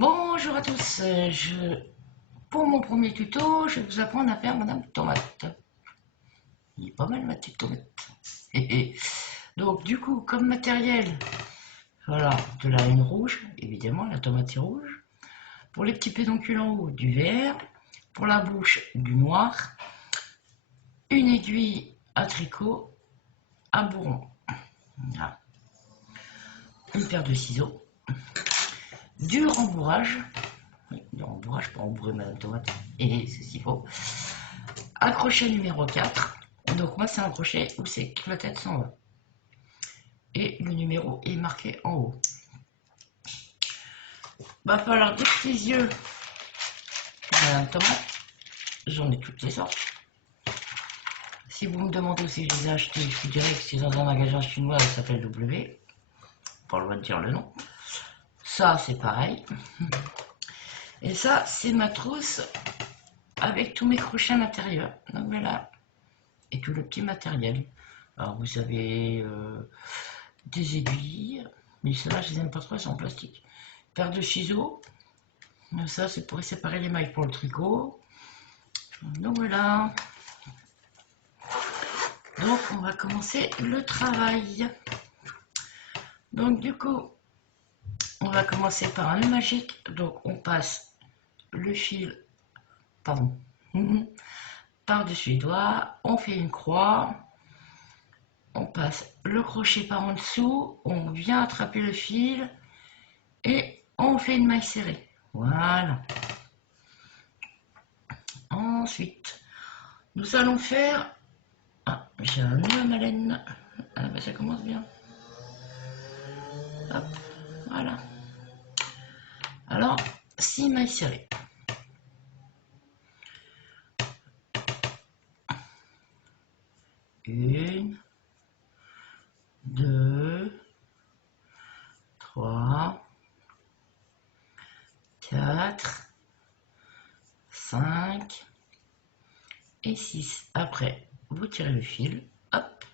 Bonjour à tous, pour mon premier tuto, je vais vous apprendre à faire Madame Tomate. Il est pas mal ma petite tomate. Donc du coup, comme matériel, voilà, de la laine rouge, évidemment, la tomate est rouge. Pour les petits pédoncules en haut, du vert. Pour la bouche, du noir. Une aiguille à tricot, à bourron. Voilà. Une paire de ciseaux. Du rembourrage. Oui, du rembourrage pour rembourrer Madame Tomate. Et c'est ce qu'il faut. Un crochet numéro 4. Donc moi c'est un crochet où c'est que la tête s'en va. Et le numéro est marqué en haut. Va falloir des petits yeux Madame Tomate. J'en ai toutes les sortes. Si vous me demandez où c'est que je les ai achetés, je vous dirai que c'est dans un magasin chinois qui s'appelle W. Pas le droit de dire le nom. Ça c'est pareil. Et ça c'est ma trousse avec tous mes crochets à l'intérieur. Donc voilà. Et tout le petit matériel. Alors vous avez des aiguilles, mais celles-là je les aime pas trop, elles sont en plastique. Paire de ciseaux, ça c'est pour séparer les mailles pour le tricot. Donc voilà. Donc on va commencer le travail. Donc du coup, on va commencer par un nœud magique. Donc on passe le fil, pardon, par-dessus les doigts, on fait une croix, on passe le crochet par en dessous, on vient attraper le fil et on fait une maille serrée. Voilà. Ensuite, nous allons faire... Ah, j'ai un nœud à ma laine. Ah, ben ça commence bien. Hop, voilà. Alors, 6 mailles serrées. Une, deux, trois, 4, 5 et 6. Après, vous tirez le fil. Hop.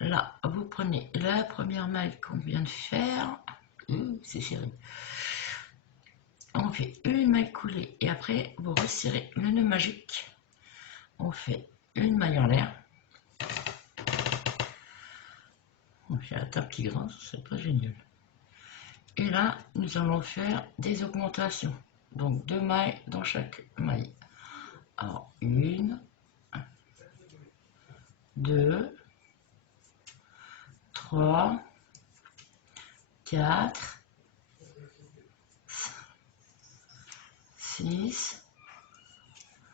Là, vous prenez la première maille qu'on vient de faire. C'est serré. On fait une maille coulée et après, vous resserrez le nœud magique. On fait une maille en l'air. On fait la table qui grince, c'est pas génial. Et là, nous allons faire des augmentations. Donc 2 mailles dans chaque maille. Alors, 1, 2, 3, 4, 6,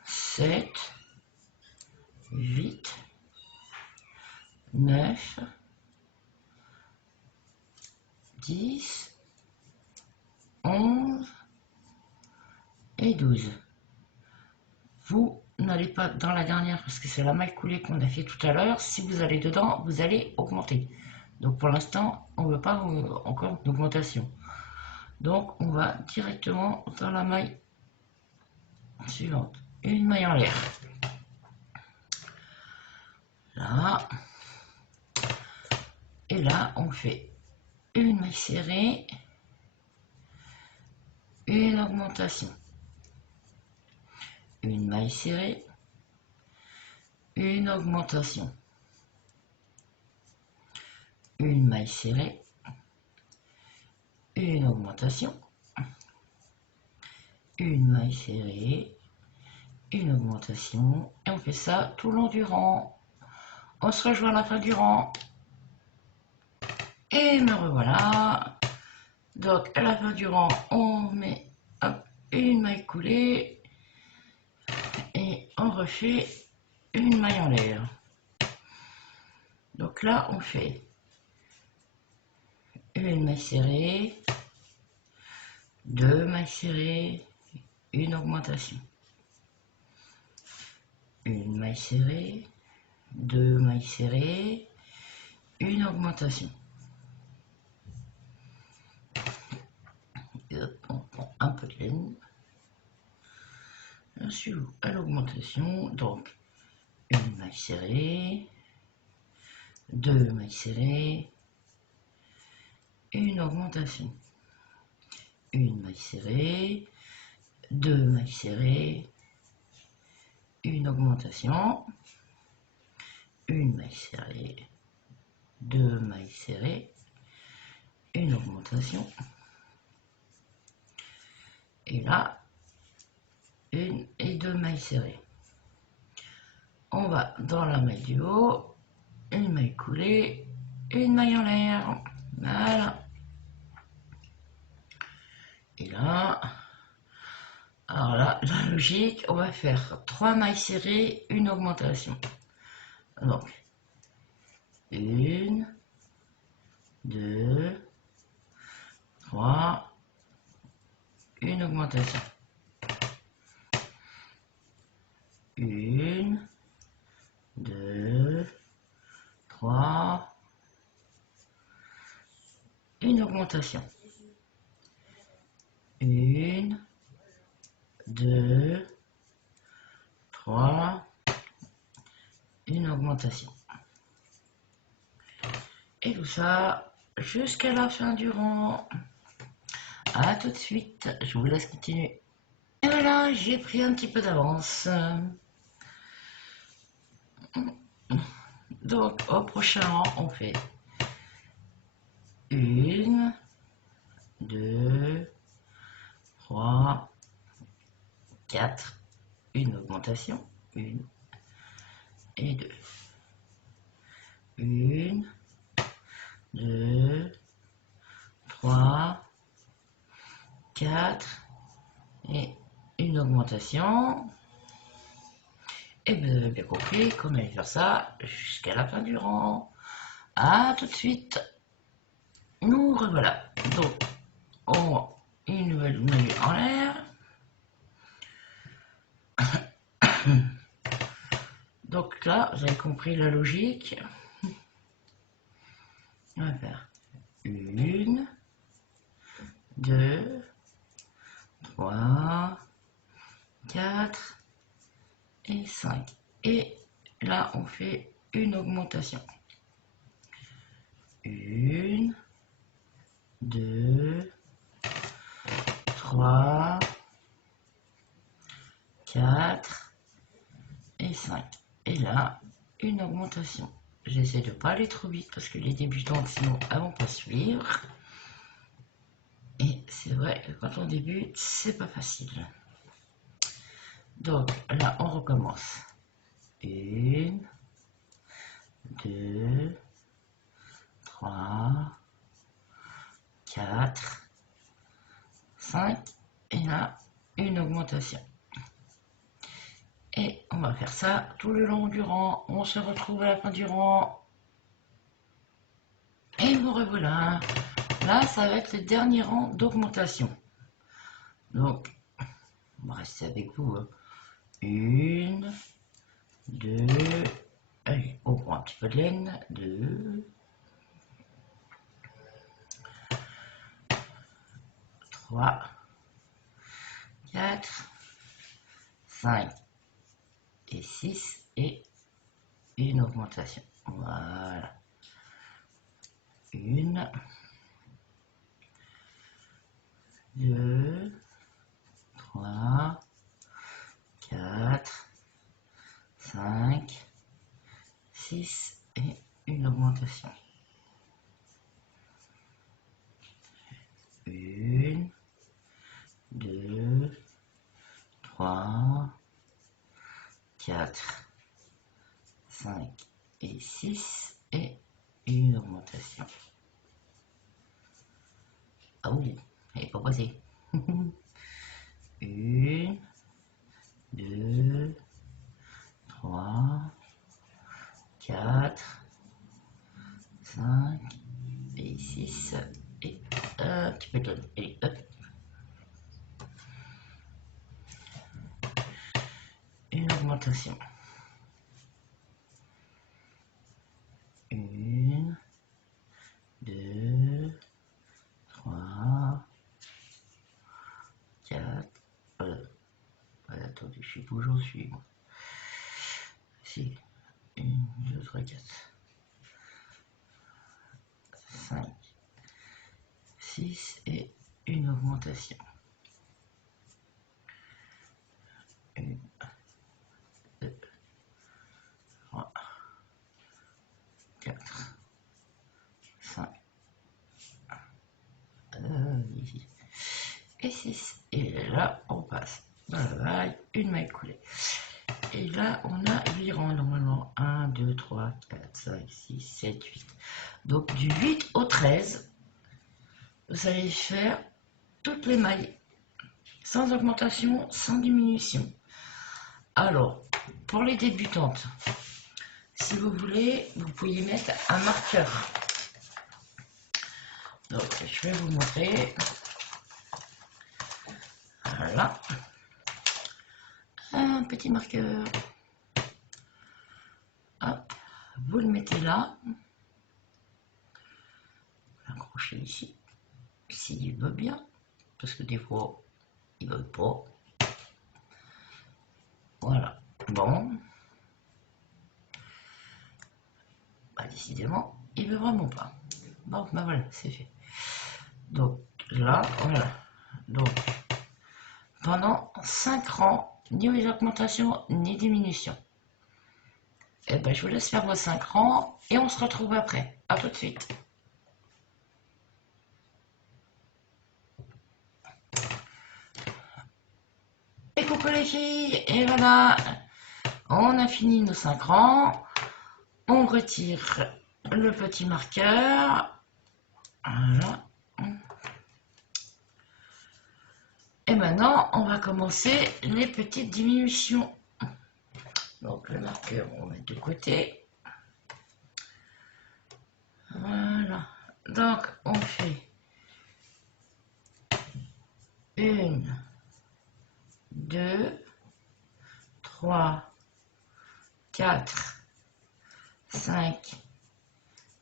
7, 8, 9, 10, 11 et 12. Vous n'allez pas dans la dernière parce que c'est la maille coulée qu'on a fait tout à l'heure. Si vous allez dedans, vous allez augmenter. Donc pour l'instant, on ne veut pas encore d'augmentation. Donc on va directement dans la maille suivante. Une maille en l'air. Là. Et là, on fait une maille serrée, une augmentation. Une maille serrée, une augmentation. Une maille serrée, une augmentation. Une maille serrée, une augmentation. Et on fait ça tout le long du rang. On se rejoint à la fin du rang. Et me revoilà. Donc à la fin du rang, on met hop, une maille coulée. Et on refait une maille en l'air. Donc là, on fait une maille serrée, 2 mailles serrées, une augmentation. Une maille serrée, 2 mailles serrées, une augmentation. Et hop, on prend un peu de laine. Ensuite, à l'augmentation, donc une maille serrée, 2 mailles serrées, une augmentation. une maille serrée, 2 mailles serrées, une augmentation, une maille serrée, 2 mailles serrées, une augmentation, et là, une et 2 mailles serrées. On va dans la maille du haut, une maille coulée, une maille en l'air, voilà. Et là, alors là, la logique, on va faire 3 mailles serrées, une augmentation. Donc, 1, 2, 3, une augmentation. 1, 2, 3, une augmentation. 1, 2, 3, une augmentation. Et tout ça jusqu'à la fin du rang. A tout de suite, je vous laisse continuer. Et voilà, j'ai pris un petit peu d'avance. Donc au prochain rang, on fait 1, 2, 3, 4, une augmentation, 1 et 2. 1, 2, 3, 4 et une augmentation. Et vous avez bien compris qu'on allait faire ça jusqu'à la fin du rang. A tout de suite. Nous revoilà. Donc, on une nouvelle maille en l'air. Donc là, vous avez compris la logique. On va faire 1, 2, 3, 4 et 5. Et là, on fait une augmentation. 1, 2, 3, 4 et 5. Et là, une augmentation. J'essaie de ne pas aller trop vite parce que les débutantes, sinon, elles vont pas suivre. Et c'est vrai que quand on débute, c'est pas facile. Donc là, on recommence. 1, 2, 3, 4, 5. Et là, une augmentation. Et on va faire ça tout le long du rang. On se retrouve à la fin du rang. Et vous revoilà. Là, ça va être le dernier rang d'augmentation. Donc, on va rester avec vous. 1, 2, allez, on prend un petit peu de laine. 2, 3, 4, 5 et 6 et une augmentation. Voilà. 1, 2, 3, 4, 5, 6 et une augmentation. 1, 2, 3, 4, 5 et 6 et une augmentation. Ah oui, elle n'est pas passée. 1, 2, 3, 4, 5 et 6 et un petit peu de laine. Et hop. Une augmentation. 1, 2, 3, 4. Attendez, je sais pas où j'en suis. Moi. Si. 1, 2, 3, 4. 5, 6 et une augmentation. 1, 2, 3, 4, 5, ici, et 6. Et là, on passe dans la maille, une maille coulée. Et là, on a 8 rangs normalement. 1, 2, 3, 4, 5, 6, 7, 8. Donc, du 8 au 13, vous allez faire toutes les mailles, sans augmentation, sans diminution. Alors, pour les débutantes, si vous voulez, vous pouvez mettre un marqueur. Donc, je vais vous montrer. Voilà. Un petit marqueur. Hop, vous le mettez là. L'accrochez ici. S'il veut bien. Parce que des fois, il ne veut pas. Voilà. Bon. Bah, décidément, il veut vraiment pas. Bon, bah voilà, c'est fait. Donc là, voilà. Donc, pendant 5 rangs, ni augmentation, ni diminution. Et ben, je vous laisse faire vos 5 rangs et on se retrouve après. À tout de suite. Et coucou les filles, et voilà, on a fini nos 5 rangs. On retire le petit marqueur. Voilà. Et maintenant, on va commencer les petites diminutions. Donc le marqueur, on met de côté. Voilà. Donc on fait 1, 2, 3, 4, 5,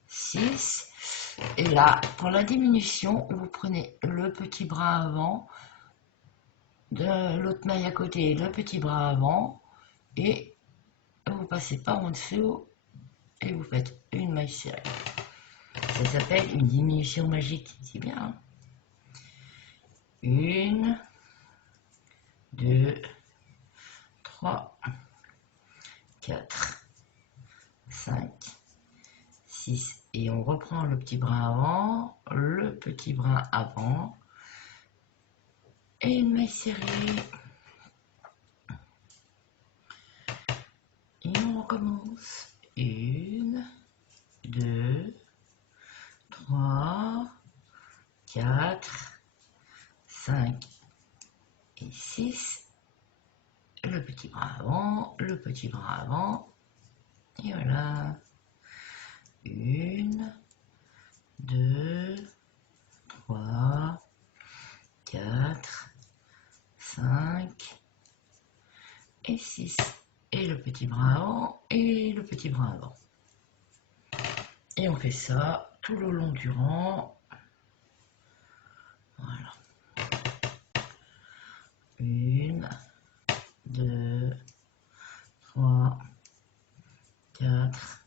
6. Et là, pour la diminution, vous prenez le petit bras avant, de l'autre maille à côté, le petit bras avant, et vous passez par en dessous et vous faites une maille serrée. Ça s'appelle une diminution magique, c'est bien. 1, 2, 3, 4, 5, 6. Et on reprend le petit bras avant, le petit bras avant, et une maille serrée. Et on recommence. 1, 2, 3, 4, 5 et 6. Le petit bras avant, le petit bras avant. Et voilà. 1, 2, 3, 4, 5 et 6. Et le petit bras avant et le petit bras avant. Et on fait ça tout le long du rang. Voilà. 1, 2, 3, 4,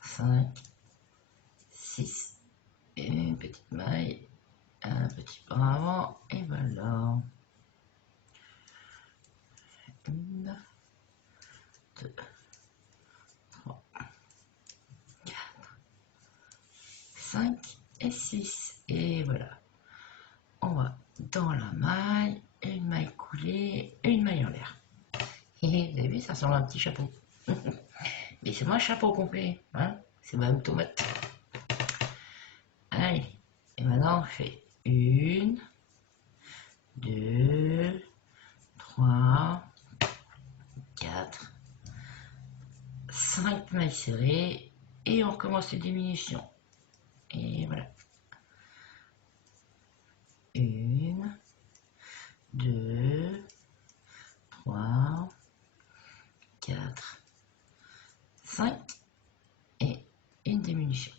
5, 6. Et une petite maille, un petit bras avant, et voilà. 1, 2, 3, 4, 5 et 6. Et voilà. On va dans la maille, une maille coulée et une maille en l'air. Vous avez vu, ça ressemble à un petit chapeau. Mais c'est moi un chapeau complet, hein, c'est Madame Tomate. Allez, et maintenant on fait 1, 2, 3, 4, 5 mailles serrées et on recommence les diminutions. Et voilà. 1, 2, 3, 4, 5 et une diminution.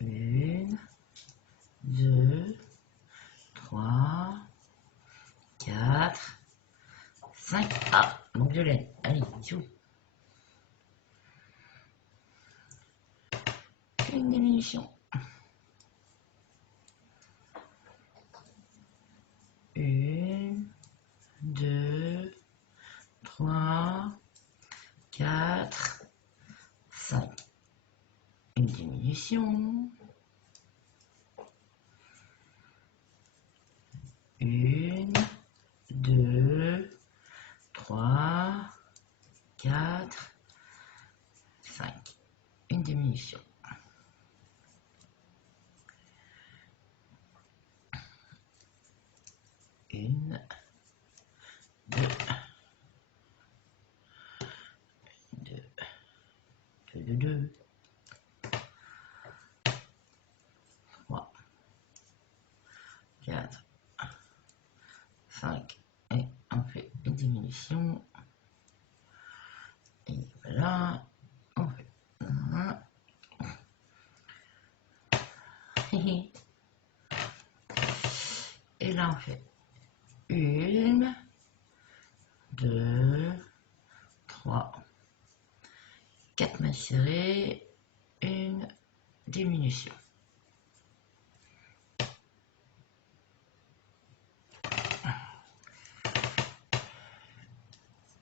1, 2, 3, 4, 5. Ah, manque de laine. Allez, tchou. une diminution. Une, deux, trois, quatre, cinq. Une diminution. Une, deux, trois, quatre, cinq. Une diminution. Une, deux, deux, trois, quatre, cinq. Et on fait une diminution. Et voilà, on fait un. Et là on fait une, deux, trois, quatre mains serrées, une diminution.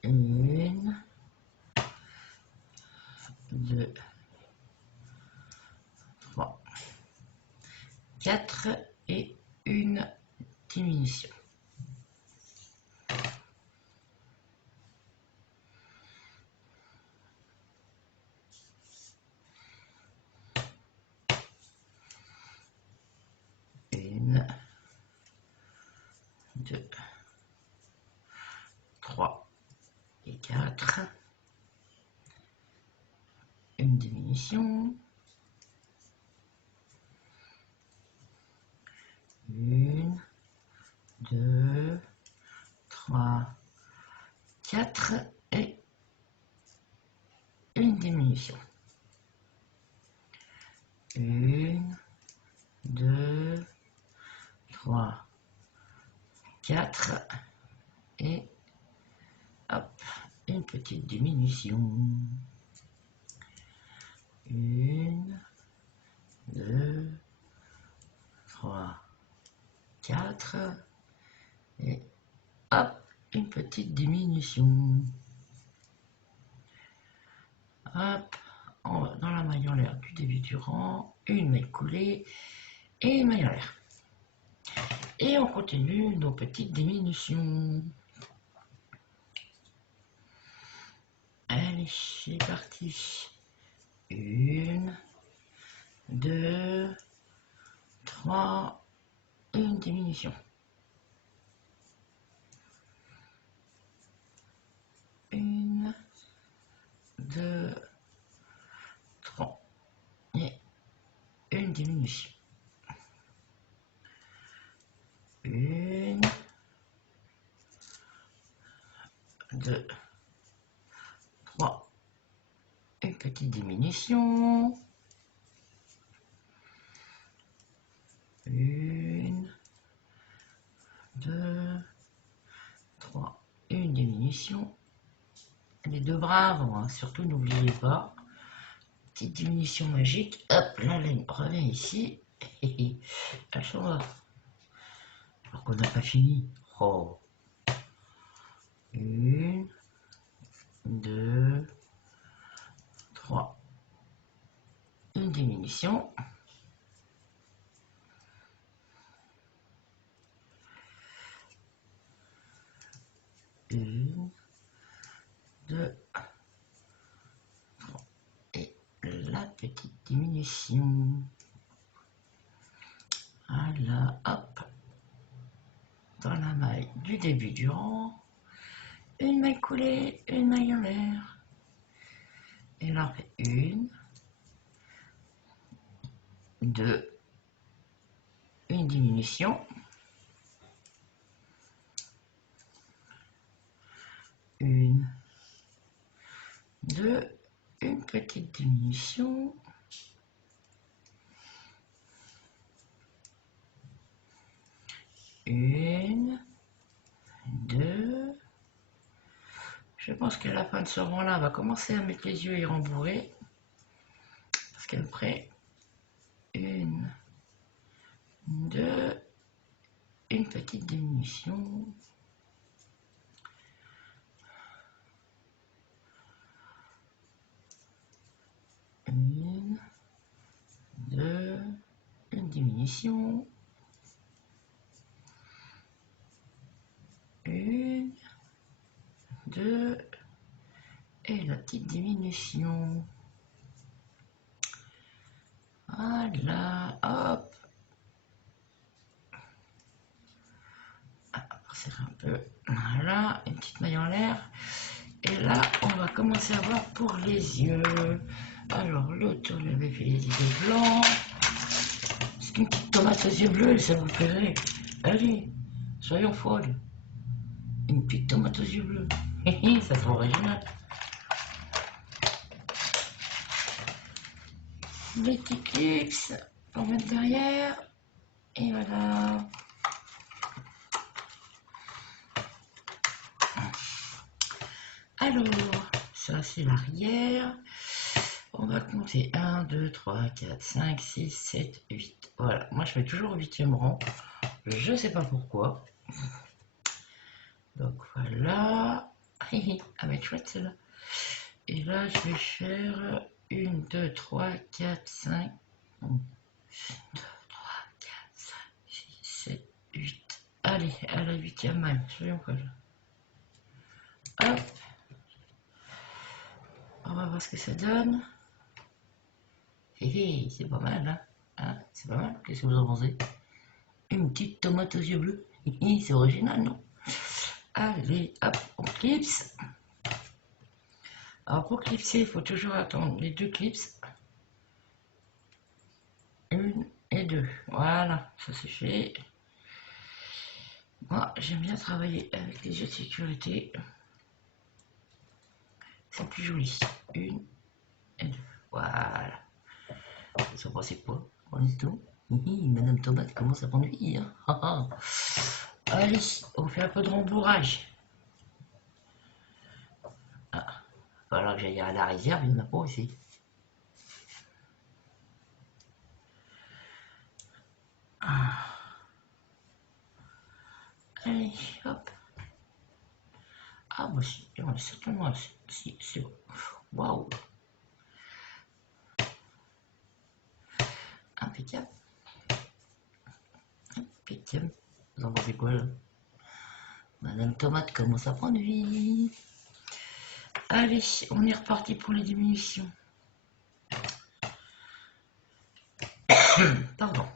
Une, deux, trois, quatre et une diminution. Une, deux, trois et quatre. Une diminution. Une, deux, trois, quatre et une diminution. Une, deux, trois, quatre et hop, une petite diminution. Une, deux, trois, quatre et hop, une petite diminution. Hop, on va dans la maille en l'air du début du rang, une maille coulée et une maille en l'air. Et on continue nos petites diminutions. Allez, c'est parti. Une, deux, trois, une diminution. Une, deux, trois et une diminution. Une, deux, trois, une petite diminution. Une, deux, trois, une diminution. Les deux bras avant, hein. Surtout n'oubliez pas. Petite diminution magique. Hop, la laine revient ici. Elle s'en va. Alors qu'on n'a pas fini. Oh. Une, deux, trois. Une diminution. Une, deux, trois. Et la petite diminution. Voilà, hop. Dans la maille du début du rang. Une maille coulée, une maille en l'air. Et là on fait une, deux, une diminution. Une, deux, une petite diminution. Une, deux. Je pense qu'à la fin de ce rang-là, on va commencer à mettre les yeux et rembourrer. Parce qu'après, une, deux, une petite diminution. Une, deux, une diminution. Une, deux, et la petite diminution. Voilà, hop. C'est un peu, voilà, une petite maille en l'air. Et là, on va commencer à voir pour les yeux. Alors, l'autre, on avait fait les yeux blancs. Est-ce qu'une petite tomate aux yeux bleus, ça vous plairait? Allez, soyons folles. Une petite tomate aux yeux bleus. Ça serait original. Des petits clips pour mettre derrière. Et voilà. Alors, ça c'est l'arrière. On va compter 1, 2, 3, 4, 5, 6, 7, 8. Voilà, moi je fais toujours au 8e rang. Je ne sais pas pourquoi. Donc voilà. Ah mais chouette celle-là. Et là je vais faire 1, 2, 3, 4, 5. 1, 2, 3, 4, 5, 6, 7, 8. Allez, à la 8e maille, soyons folles. Hop. On va voir ce que ça donne. C'est pas mal, hein, c'est pas mal. Qu'est-ce que vous en pensez? Une petite tomate aux yeux bleus. C'est original, non? Allez, hop, on clipse. Alors pour clipser, il faut toujours attendre les deux clips. Une et deux. Voilà, ça c'est fait. Moi, j'aime bien travailler avec les yeux de sécurité. C'est plus joli. Une et deux. Voilà. Vous en pensez quoi? Honnêtement, Madame Tomate commence à prendre vie. Hein. Allez, on fait un peu de rembourrage. Ah, voilà que j'aille à la réserve, il n'y en a pas aussi. Ah. Allez, hop. Ah, bah si, ouais, certainement, si, c'est... Waouh. Impeccable. Impeccable. Vous en pensez quoi, là? Madame Tomate commence à prendre vie. Allez, on est reparti pour les diminutions. Pardon.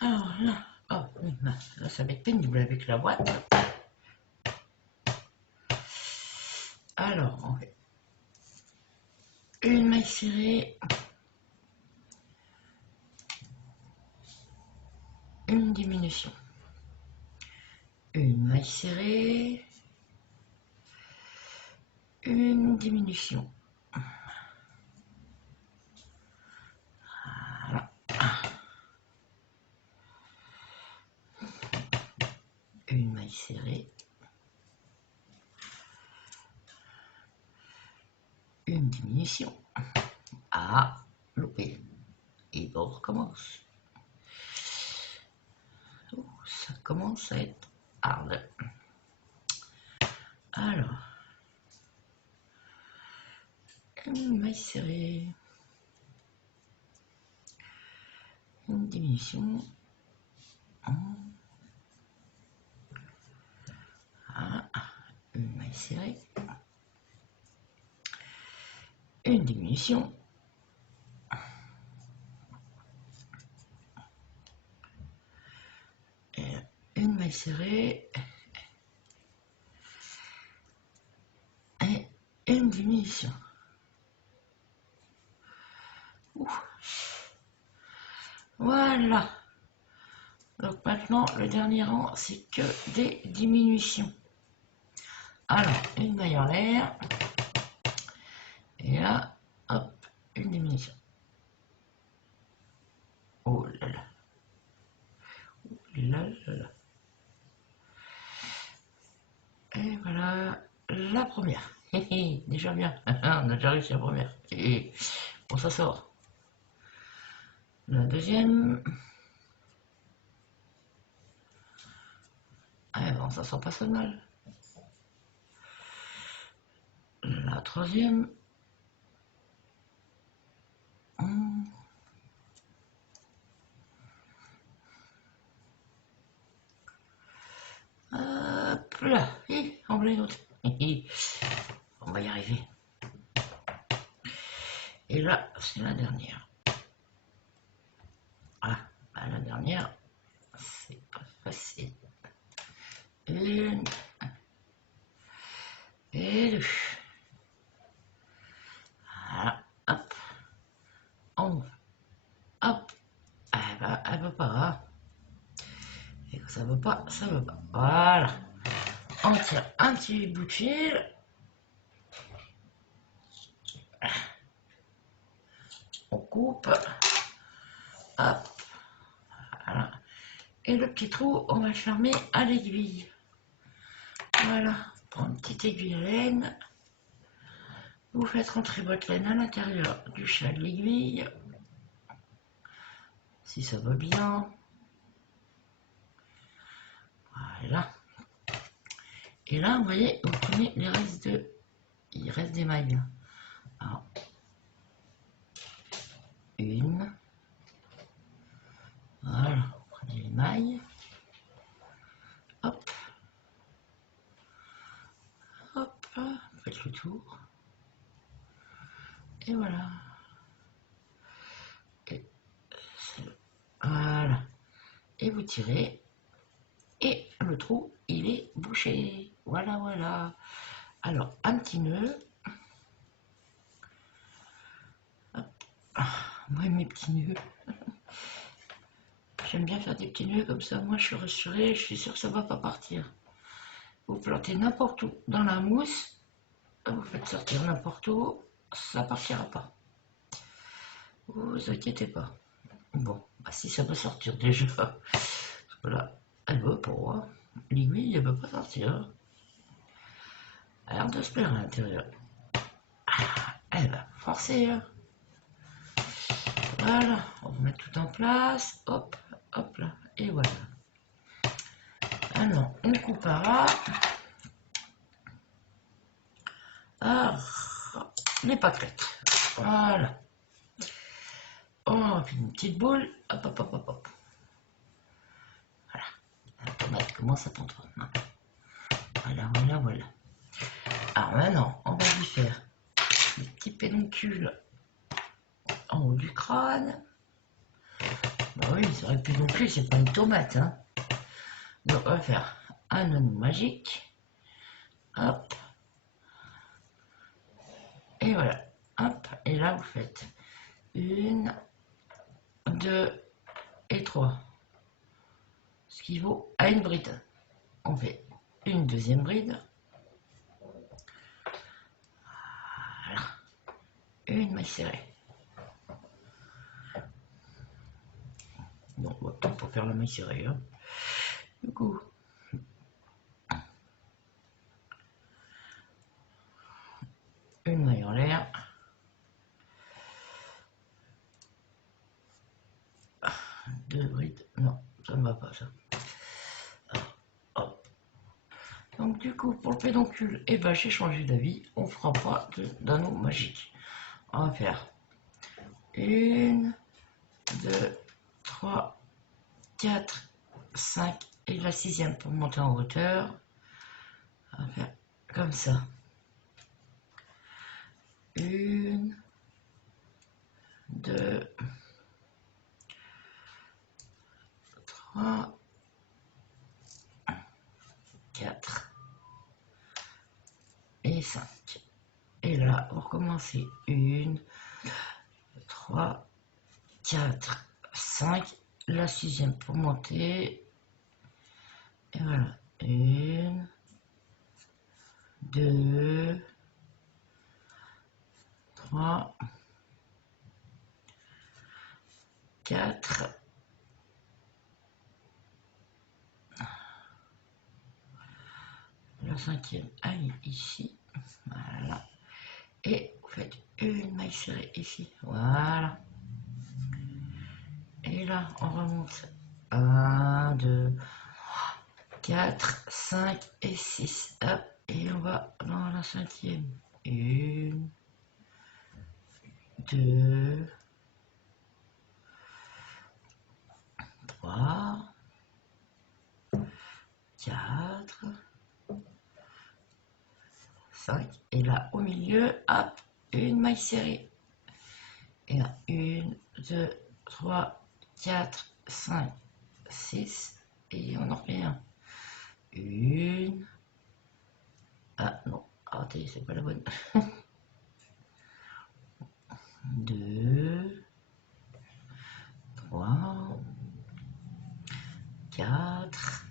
Alors là, oh, oui, là ça va être pénible avec la boîte. Alors, on fait une maille serrée, une diminution, une maille serrée, une diminution. Voilà. Une maille serrée, une diminution. Ah, loupé. Et on recommence. Oh, ça commence à être hard. Alors, une maille serrée, une diminution. Ah, une maille serrée, une diminution. Et une maille serrée et une diminution. Voilà. Donc maintenant, le dernier rang, c'est que des diminutions. Alors, une maille en l'air. Et là, hop, une diminution. Oh là là. Oh là là là. Et voilà la première. Déjà bien. On a déjà réussi la première. Et Bon, ça sort. La deuxième. Ah bon, ça sort pas so mal. La troisième. Hop là. En voilà une autre. On va y arriver. Et là, c'est la dernière. Ah, bah la dernière, c'est pas facile. Une et deux. Voilà, hop. On, hop. Elle veut pas. Et que ça veut pas, ça veut pas. Voilà. On tire un petit bout de fil. On coupe. Hop. Voilà. Et le petit trou, on va le fermer à l'aiguille. Voilà. Prends une petite aiguille à laine. Vous faites rentrer votre laine à l'intérieur du chat de l'aiguille. Si ça va bien. Voilà. Et là, vous voyez, vous prenez les restes de... Il reste des mailles. Alors, une. Voilà, vous prenez les mailles. Hop. Hop. Vous faites le tour. Et voilà. Et voilà. Et vous tirez. Et le trou, il est bouché. Voilà, voilà. Alors, un petit nœud. Hop. Moi, mes petits nœuds. J'aime bien faire des petits nœuds comme ça. Moi, je suis rassurée. Je suis sûre que ça va pas partir. Vous plantez n'importe où dans la mousse. Vous faites sortir n'importe où. Ça partira pas. Vous inquiétez pas. Bon, bah si ça peut sortir déjà. Voilà, elle veut pas. L'aiguille, elle veut pas sortir. Elle a l'air de se plaire à l'intérieur. Elle va forcer. Voilà, on va mettre tout en place. Hop, hop là. Et voilà. Alors, on coupera. Ah, les pâquerettes. Voilà. On fait une petite boule. Hop, hop, hop, hop, hop. Voilà. La tomate commence à tendre. Voilà, voilà, voilà. Alors maintenant, on va lui faire des petits pédoncules en haut du crâne. Bah oui, c'est vrai que pédoncule, c'est pas une tomate. Hein. Donc on va faire un anneau magique. Hop. Et voilà. Hop. Et là, vous faites 1, 2 et 3. Ce qui vaut à une bride. On fait une deuxième bride. Voilà. Une maille serrée. Bon, on va peut-être pas faire la maille serrée. Hein. Du coup, une maille en l'air. Deux brides. Non, ça ne va pas ça. Hop. Donc du coup, pour le pédoncule, eh ben, j'ai changé d'avis. On fera pas d'anneau magique. On va faire 1, 2, 3, 4, 5 et la sixième pour monter en hauteur. On va faire comme ça. 1, 2, 3, 4 et 5. Et là, on recommence 1, 3, 4, 5. La sixième pour monter. Et voilà. 1, 2, 3, 4. La cinquième, elle est ici. Voilà. Et vous faites une maille serrée ici, voilà. Et là, on remonte 1, 2, 4, 5 et 6. Hop, et on va dans la cinquième. 1, 2, 3, 4, 5. Et là, au milieu, hop, une maille serrée. Et là, 1, 2, 3, 4, 5, 6. Et on en refait un. Une. Ah non, attendez, c'est pas la bonne. 2, 3, 4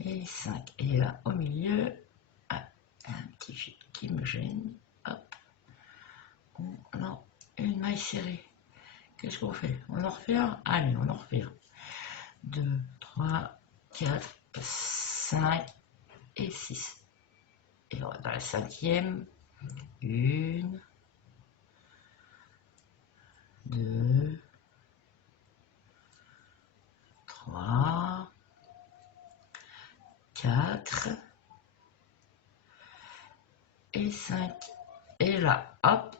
et 5. Et là, au milieu, ah, un petit fil qui me gêne. Hop. Non, une maille serrée. Qu'est-ce qu'on fait? On en refait un? Allez, on en refait un. 2, 3, 4, 5 et 6. Et on va dans la cinquième. 1, 2, 3, 4 et 5. Et là, hop,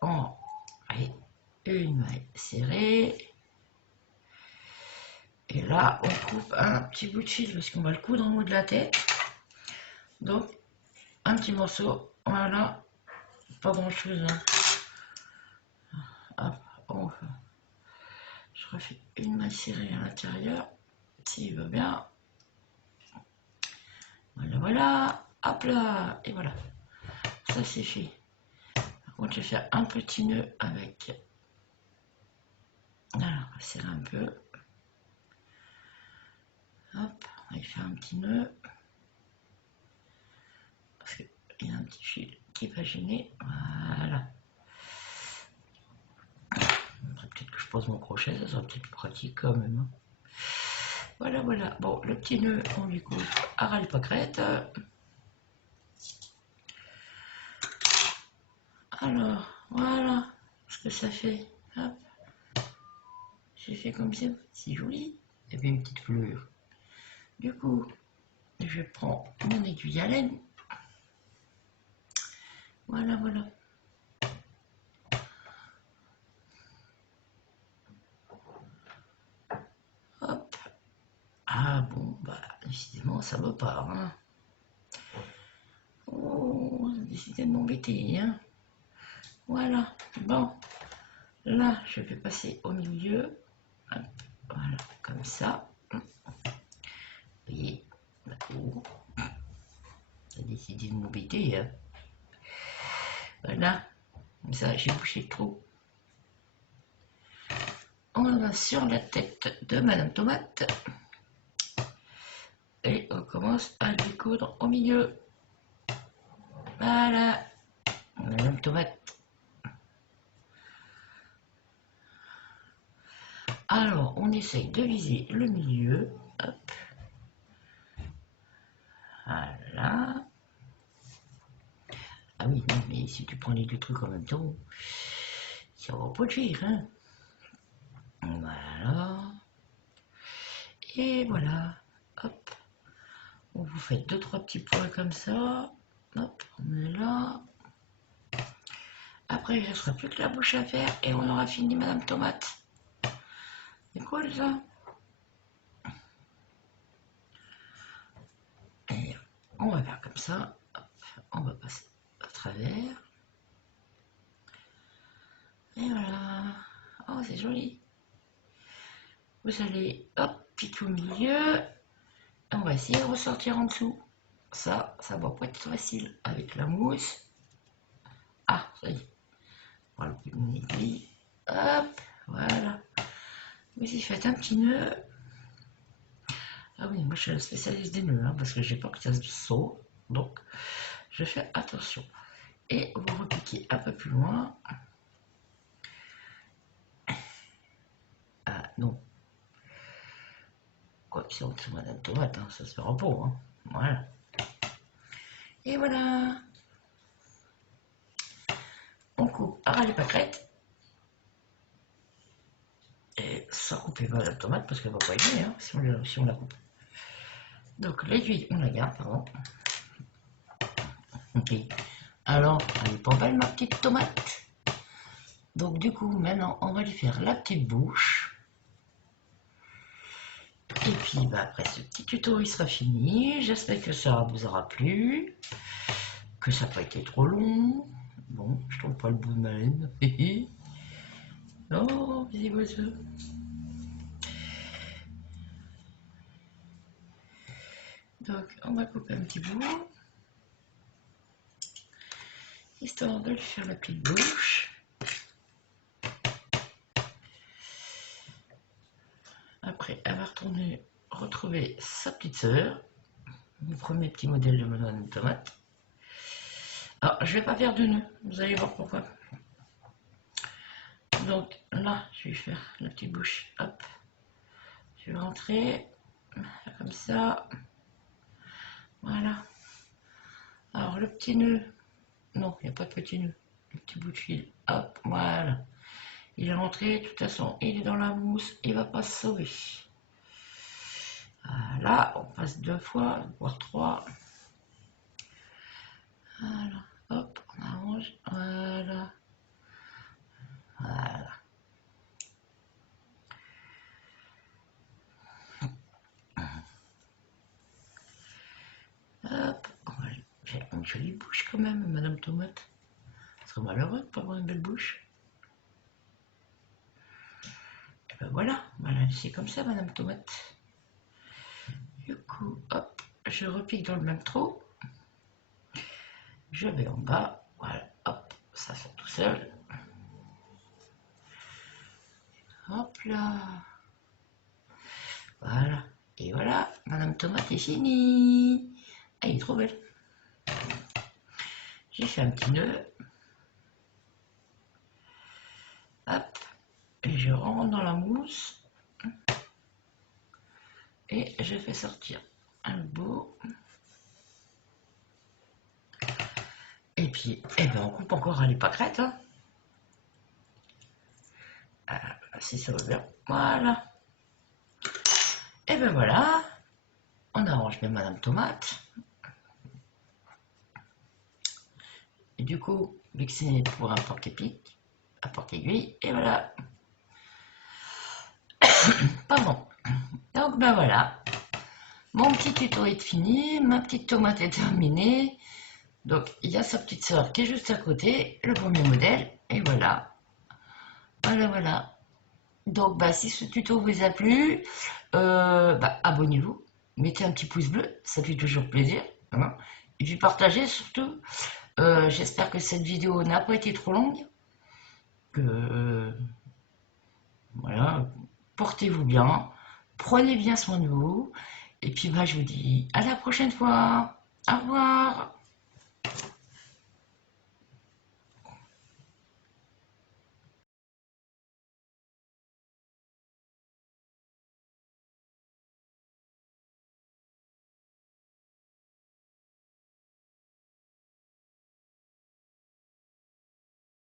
on fait une maille serrée. Et là, on coupe un petit bout de fil parce qu'on va le coudre en haut de la tête. Donc, un petit morceau, voilà, pas grand chose. Hop, je refais une maille serrée à l'intérieur, s'il veut bien. Voilà, voilà, hop là, et voilà, ça c'est fait. Par contre, je vais faire un petit nœud avec. Alors, on va serrer un peu. Hop, on va y faire un petit nœud. Parce qu'il y a un petit fil qui va gêner. Voilà. Peut-être que je pose mon crochet, ça sera peut-être plus pratique quand même. Voilà, voilà. Bon, le petit nœud, on lui coupe à ras-le-pâquerette. Alors, voilà ce que ça fait. Hop. J'ai fait comme ça, c'est joli. Il y avait une petite fleur. Du coup, je prends mon aiguille à laine. Voilà, voilà. Hop. Ah bon, bah, décidément, ça va pas. Hein. Oh, ça a décidé de m'embêter. Hein. Voilà. Bon. Là, je vais passer au milieu. Hop. Voilà, comme ça. Vous voyez, d'accord. Ça a décidé de m'embêter. Hein. Voilà. Comme ça, j'ai bouché le trou. On va sur la tête de Madame Tomate. Et on commence à lui coudre au milieu. Voilà. Madame Tomate. Alors, on essaye de viser le milieu. Hop. Voilà. Ah oui, non, mais si tu prends les deux trucs en même temps, ça va pas te faire, hein. Voilà. Et voilà. Hop. On vous fait 2-3 petits points comme ça. Hop, on est là. Après, il ne restera plus que la bouche à faire et on aura fini Madame Tomate. C'est cool ça. Et on va faire comme ça. Hop, on va passer à travers. Et voilà. Oh, c'est joli. Vous allez, hop, piquer au milieu. On va essayer de ressortir en dessous. Ça va pas être facile avec la mousse. Ah, ça y est. On va le coup de mon aiguille. Hop, voilà. Vous y faites un petit nœud. Ah oui, moi je suis un spécialiste des nœuds, hein, parce que j'ai peur que ça se saute. Donc, je fais attention. Et vous repiquez un peu plus loin. Ah non. Quoi que c'est en dessous Madame Tomate, hein, ça se fera pas. Hein. Voilà. Et voilà. coupe à ras les pâquerettes. Et sans couper pas la tomate parce qu'elle va pas aimer hein, si on la coupe. Donc l'aiguille, on la garde, pardon. Ok. Alors, elle est pas belle ma petite tomate. Donc du coup, maintenant, on va lui faire la petite bouche. Et puis, bah, après ce petit tuto, il sera fini. J'espère que ça vous aura plu. Que ça n'a pas été trop long. Bon, je trouve pas le bout de ma laine. Oh, petit oiseau. Donc, on va couper un petit bout. Histoire de lui faire la petite bouche. Après, elle va retrouver sa petite sœur. Mon premier petit modèle de madame tomate. Alors, je vais pas faire de nœud, vous allez voir pourquoi. Donc là, je vais faire la petite bouche. Hop, je vais rentrer comme ça. Voilà. Alors le petit nœud, non, il n'y a pas de petit nœud. Le petit bout de fil, hop, voilà. Il est rentré, de toute façon, il est dans la mousse, il va pas se sauver. Voilà, on passe 2 fois, voire 3. Voilà, hop, on arrange, voilà. Voilà. Hop, j'ai une jolie bouche quand même, madame tomate. Ce serait malheureux de pas avoir une belle bouche. Et ben voilà, on va la laisser comme ça, madame tomate. Du coup, hop, je repique dans le même trou. Je vais en bas, voilà, hop, ça fait tout seul. Hop là. Voilà. Et voilà, madame tomate est finie. Elle est trop belle. J'ai fait un petit nœud. Hop. Et je rentre dans la mousse. Et je fais sortir un bout. Et puis, eh ben, on coupe encore les pâquerettes. Hein. Si ça va bien. Voilà. Et ben voilà. On arrange bien madame tomate. Et du coup, vu que c'est pour un porte-épic, un porte-aiguille, et voilà. Pardon. Donc ben voilà. Mon petit tuto est fini, ma petite tomate est terminée. Donc il y a sa petite sœur qui est juste à côté, le premier modèle, et voilà. Voilà, voilà. Donc bah, si ce tuto vous a plu, abonnez-vous, mettez un petit pouce bleu, ça fait toujours plaisir. Hein. Et puis partagez surtout. J'espère que cette vidéo n'a pas été trop longue. Voilà, portez-vous bien, prenez bien soin de vous. Et puis bah, je vous dis à la prochaine fois. Au revoir.